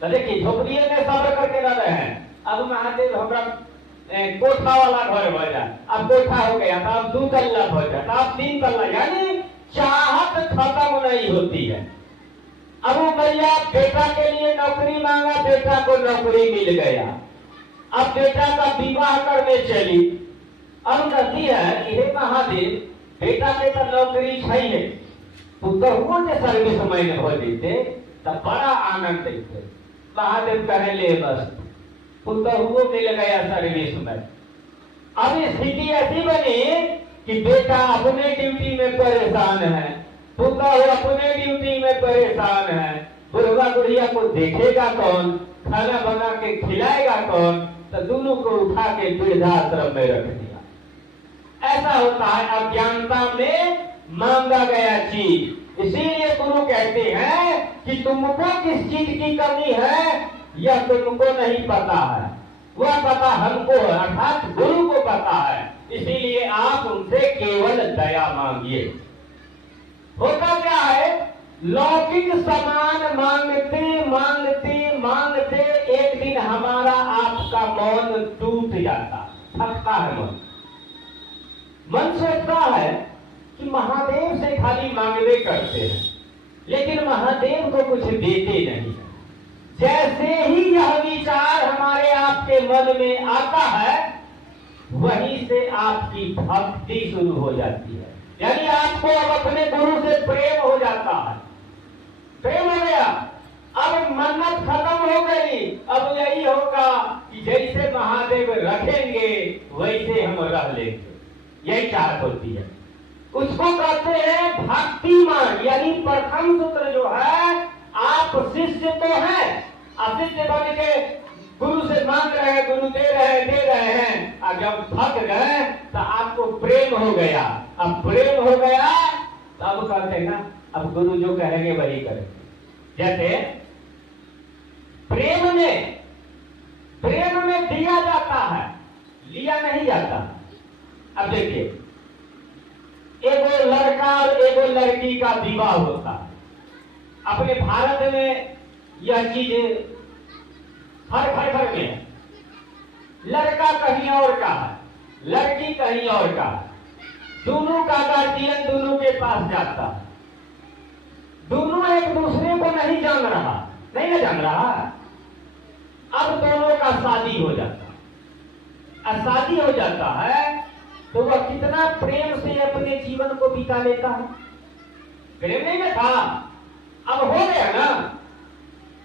तो देखिए झोपड़िए में सबर करके रह रहे हैं। अब महादेव हमरा कोठा वाला घर हो जाए, अब कोठा हो गया तो अब 2 तल्ला हो जाए, तो अब 3 तल्ला, यानी चाहत खत्म नहीं होती है। अब वो भैया बेटा के लिए नौकरी मांगा, बेटा को नौकरी मिल गया, अब बेटा का विवाह करने चली। अब कहती है कि हे महादेव, बेटा के तो नौकरी है, पुतहुओ के सर्विस में हो देते तो बड़ा आनंद देते। महादेव कहे ले बस पुतहुओ मिल गया सर्विस में। अब स्थिति ऐसी बनी कि बेटा अपने ड्यूटी में परेशान है, पुतहु अपने ड्यूटी में परेशान है, बुढ़वा बुढ़िया को देखेगा कौन, खाना बना के खिलाएगा कौन, तो दोनों को उठा के वृद्धाश्रम में रख दिया। ऐसा होता है अज्ञानता में मांगा गया चीज। इसीलिए गुरु कहते हैं कि तुमको किस चीज की कमी है यह तुमको नहीं पता है, वह पता हमको है, अर्थात गुरु को पता है। इसीलिए आप उनसे केवल दया मांगिए। होता क्या है, लौकिक सामान मांगते मांगते मांगते एक दिन हमारा आपका मन टूट जाता, थकता है मन सोचता है कि महादेव से खाली मांगवे करते हैं, लेकिन महादेव को कुछ देते नहीं। जैसे ही यह विचार हमारे आपके मन में आता है, वहीं से आपकी भक्ति शुरू हो जाती है, यानी आपको अब अपने गुरु से प्रेम हो जाता है। प्रेम हो गया, अब मन्नत खत्म हो गई। अब यही होगा कि जैसे महादेव रखेंगे वैसे हम रह लेंगे, यही चाहत होती है। उसको कहते हैं भक्ति मार्ग, यानी प्रथम सूत्र जो है, आप शिष्य तो हैं, आप शिष्य बन के गुरु से मांग रहे हैं, गुरु दे रहे हैं, और जब थक गए तो आपको प्रेम हो गया। अब प्रेम हो गया तो अब कहते हैं ना, अब गुरु जो कहेंगे वही करेंगे। जैसे प्रेम में दिया जाता है, लिया नहीं जाता। अब देखिए, एगो लड़का और एगो लड़की का विवाह होता है। अपने भारत में यह चीज हर घर में है। लड़का कहीं और का है, लड़की कहीं और का है, दोनों का गार्जियन दोनों के पास जाता है, दोनों एक दूसरे को नहीं जान रहा, अब दोनों का शादी हो जाता है। अब शादी हो जाता है तो वह कितना प्रेम से अपने जीवन को बिता लेता है। प्रेम नहीं था, अब हो गया ना,